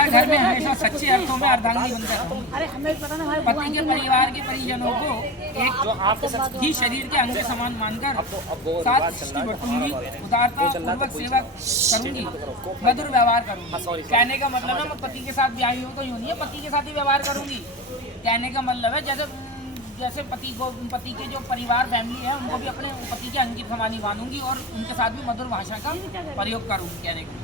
प्रकार घर में हमेशा सच्चे अर्थों में अर्धांगिनी बनकर रहूं। पति के परिवार के परिजनों को एक ही शरीर के अंग के समान मानकर साथ दृष्टि बरतूंगी, उदारता पूर्वक सेवा करूंगी, मधुर व्यवहार करूंगी। कहने का मतलब है मैं पति के साथ ब्याही हूँ तो यूं नहीं है, पति के साथ ही व्यवहार करूंगी। कहने का मतलब है जैसे पति के जो परिवार फैमिली है उनको भी अपने पति के अंग की समान ही मानूंगी और उनके साथ भी मधुर भाषा का प्रयोग करूंगी। कहने का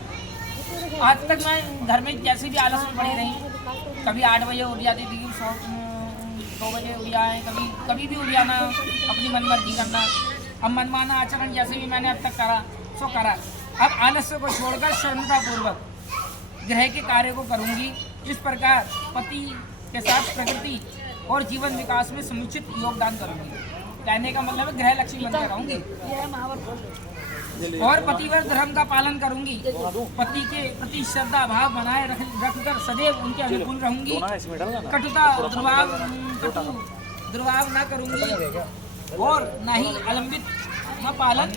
आज तक मैं घर में जैसे भी आलस में पड़ी रही, कभी 8 बजे उठ जाती थी, 2 बजे उठ जाए, कभी भी उठ जाना, अपनी मन मर्जी करना। अब मनमाना आचरण जैसे भी मैंने अब तक करा सो करा। अब आलस्य को छोड़कर श्रमतापूर्वक गृह के कार्य को करूंगी। इस प्रकार पति के साथ प्रकृति और जीवन विकास में समुचित योगदान करूंगी। कहने का मतलब है गृह लक्ष्मी बनकर रहूंगी और पतिव्रत धर्म का पालन करूंगी। पति के प्रति श्रद्धा भाव बनाए रखकर सदैव उनके अनुकूल रहूंगी। कटुता दुर्भाव न करूंगी और न ही अलंबित पालन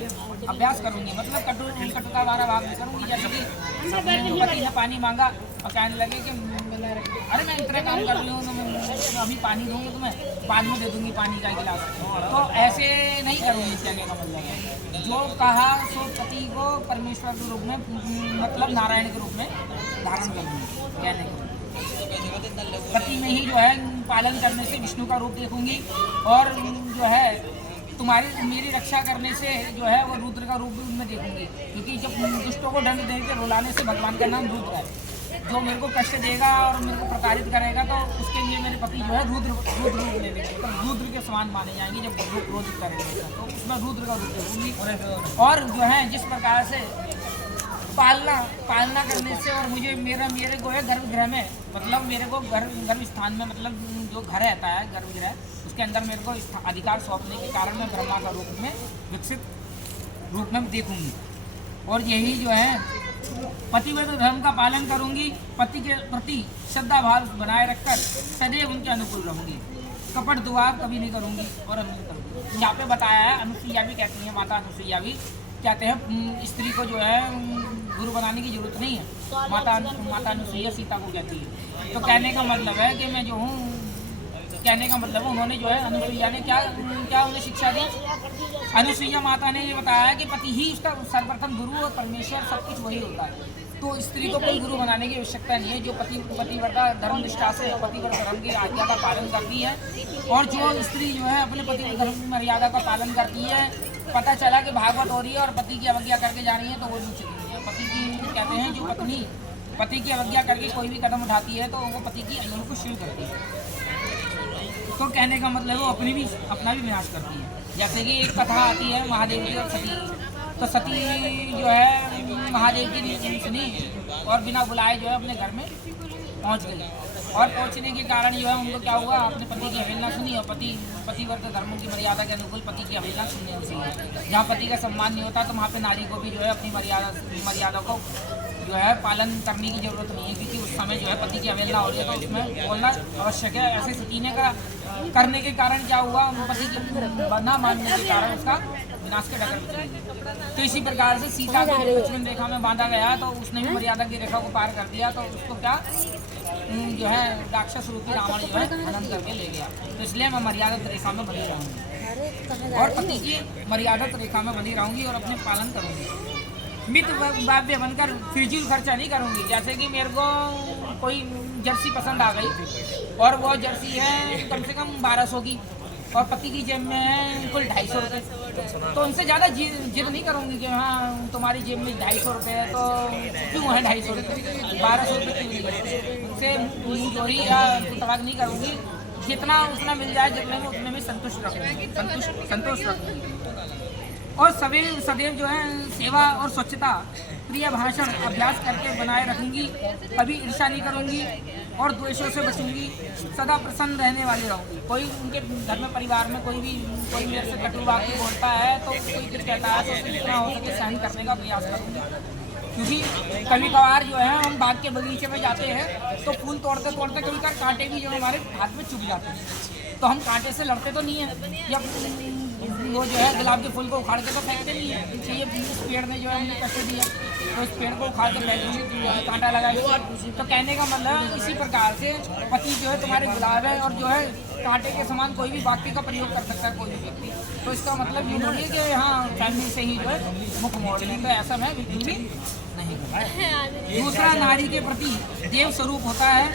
अभ्यास करूंगी। मतलब कटुता वाला भाव नहीं करूंगी। जैसे कि पति ने पानी मांगा और कहने लगे कि अरे मैं इतने काम कर रही हूँ तो अभी पानी दूंगी तुम्हें, बाद में दे दूंगी पानी का गिलास, तो ऐसे नहीं करूंगी। कहने का मतलब है जो कहा सो पति को परमेश्वर के रूप में, मतलब नारायण के रूप में धारण करूंगी। कहने का पति में ही जो है पालन करने से विष्णु का रूप देखूंगी और जो है तुम्हारी मेरी रक्षा करने से जो है वो रुद्र का रूप भी उनमें देखूंगी। क्योंकि जब दुष्टों को दंड देकर रुलाने से भगवान का नाम रुद्र है। जो मेरे को कष्ट देगा और मेरे को प्रताड़ित करेगा तो उसके लिए मेरे पति जो है रुद्र रूप ले लेंगे, तो रुद्र के समान माने जाएंगे। जब क्रोधित करेंगे तो उसमें रुद्र का रूप देखूंगी। और जो है जिस प्रकार से पालना करने से और मेरे को है गर्भगृह में, मतलब मेरे को गर्भ स्थान में, मतलब जो घर रहता है गर्भगृह, उसके अंदर मेरे को अधिकार सौंपने के कारण मैं ब्रह्मा का रूप में विकसित रूप में देखूंगी। और यही जो है पतिव्रत धर्म का पालन करूंगी। पति के प्रति श्रद्धा भाव बनाए रखकर सदैव उनके अनुकूल रहूंगी। कपट दुआर कभी नहीं करूंगी और नहीं करूंगी। यहाँ पे बताया है, अनुसुईया भी कहती है, माता अनुसुईया भी कहते हैं स्त्री को जो है गुरु बनाने की जरूरत नहीं है। माता अनुसुईया सीता को कहती है। तो कहने का मतलब है कि मैं जो हूँ, कहने का मतलब है उन्होंने जो है अनुसुईया ने क्या उन्हें शिक्षा दी। अनुसुईया माता ने ये बताया कि पति ही उसका सर्वप्रथम गुरु और परमेश्वर सब कुछ वही होता है। तो स्त्री को कोई गुरु बनाने की आवश्यकता नहीं है। जो पतिव्रता धर्म निष्ठा से पतिव्रत धर्म की आज्ञा का पालन करती है और जो स्त्री जो है अपने पति धर्म की मर्यादा का पालन करती है, पता चला कि भागवत हो रही है और पति की अवज्ञा करके जा रही है तो वो नीचे नहीं है। पति की कहते हैं जो पत्नी पति की अवज्ञा करके कोई भी कदम उठाती है तो वो पति की अग्नि को शील करती है। तो कहने का मतलब वो अपना भी विनाश करती है। जैसे कि एक कथा आती है महादेव की और सती की। तो सती जो है महादेव की सुनी और बिना बुलाए जो है अपने घर में पहुंच गई। और पहुंचने के कारण जो है उनको क्या हुआ, अपने पति की अवहेलना सुनी और पतिव्रत धर्मों की मर्यादा के अनुकूल पति की अवहेलना सुनने को चाहिए। जहाँ पति का सम्मान नहीं होता तो वहाँ पे नारी को भी जो है अपनी मर्यादा को जो है पालन करने की जरूरत नहीं है। क्योंकि उस समय जो है पति की अवहेलना हो रही है तो उसमें बोलना आवश्यक है। ऐसे सती ने करने के कारण क्या हुआ, पति के ना मानने के कारण उसका विनाश के डगर में चली गई। तो इसी प्रकार से सीता को लक्ष्मण रेखा में बांधा गया तो उसने भी मर्यादा की रेखा को पार कर दिया। तो उसको क्या जो है राक्षस रूपी रावण जो है हनन करके ले गया। तो इसलिए मैं मर्यादित रेखा में बनी रहूँगी और पति की मर्यादित रेखा में बनी रहूँगी और अपने पालन करूँगी। मित्र बाध्य बनकर फिजूल खर्चा नहीं करूँगी। जैसे कि मेरे को कोई जर्सी पसंद आ गई और वो जर्सी है कम से कम 1200 की और पति की जेब में है कुल 250 रुपये, तो उनसे ज़्यादा जिद नहीं करूँगी कि हाँ तुम्हारी जेब में 250 रुपये है तो क्यों है 250 रुपये, 1200 रुपये क्यों नहीं। उनसे चोरी या तलाक नहीं करूँगी। जितना उतना मिल जाए, जितने में उतने में संतुष्ट रखूँगी। और सदैव जो है सेवा और स्वच्छता प्रिय भाषण अभ्यास करके बनाए रखूंगी। कभी ईर्ष्या नहीं करूंगी और द्वेषों से बचूंगी। सदा प्रसन्न रहने वाली रहूंगी। कोई उनके घर में परिवार में कोई मेरे से कटु वाक्य बोलता है तो कोई कुछ कहता है तो जितना हो सके सहन करने का प्रयास करूंगी। क्योंकि कभी कभार जो है हम बाग के बगीचे में जाते हैं तो फूल तोड़ते कभी कभार कांटे भी जो हमारे हाथ में चुभ जाते हैं। तो हम कांटे से लड़ते तो नहीं है, या वो जो है गुलाब के फूल को उखाड़ के तो फेंकते नहीं है कि ये इस पेड़ ने जो है हमें कष्ट दिया। तो इस पेड़ को उखाड़ के फेंक दूंगी, कांटा लगा इसमें। तो कहने का मतलब इसी प्रकार से पति जो है तुम्हारे गुलाब है, और जो है कांटे के समान कोई भी वाक्य का प्रयोग कर सकता है कोई भी व्यक्ति। तो इसका मतलब ये बोलिए कि हाँ फैमिली से ही जो है मुख मोड़ लें, तो ऐसा मैं बिल्कुल भी नहीं करता। दूसरा, नारी के प्रति देव स्वरूप होता है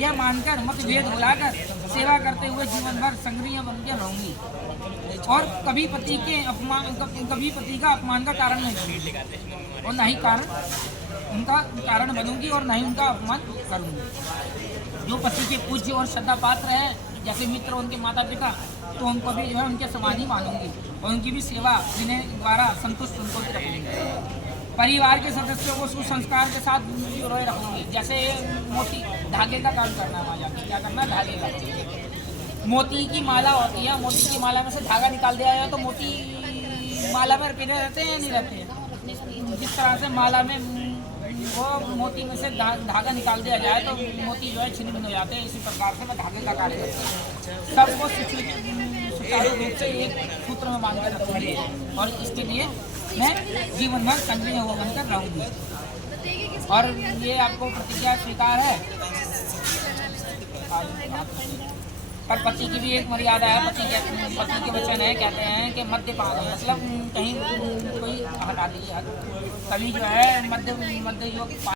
यह मानकर मतभेद भुलाकर सेवा करते हुए जीवन भर संग्रीय बनकर रहूंगी, और कभी पति का अपमान का कारण नहीं बनूंगी, और ना ही उनका कारण बनूंगी, और ना ही उनका अपमान करूंगी। जो पति के पूज्य और श्रद्धा पात्र है, जैसे मित्र उनके माता पिता, तो उनको भी जो है उनके समान ही मानूंगी, और उनकी भी सेवा जिन्हें द्वारा संतुष्ट उनको भी रखूंगी। परिवार के सदस्यों को सुसंस्कार के साथ जोड़े रखूंगी। जैसे मोती धागे का काम करना है, वहाँ जाके क्या करना है, धागे का। मोती की माला होती है, मोती की माला में से धागा निकाल दिया जाए तो मोती माला में पिने रहते हैं या नहीं रहते हैं। जिस तरह से माला में वो मोती में से धागा निकाल दिया जाए तो मोती जो है छिन्न भिन्न हो जाते हैं, इसी प्रकार से मैं धागे का कार्य करता हूँ। सबको सुचारू रूप से एक सूत्र में बांध कर रखूंगी, और इसके लिए मैं जीवन भर संग्रीय हो बनकर रहूंगी। और ये आपको प्रतिज्ञा स्वीकार है। पर पति की भी एक मर्यादा है। पति के वचन है, कहते हैं कि मद्यपान, मतलब कहीं कोई हटा दीजिए, कभी जो है मध्य जो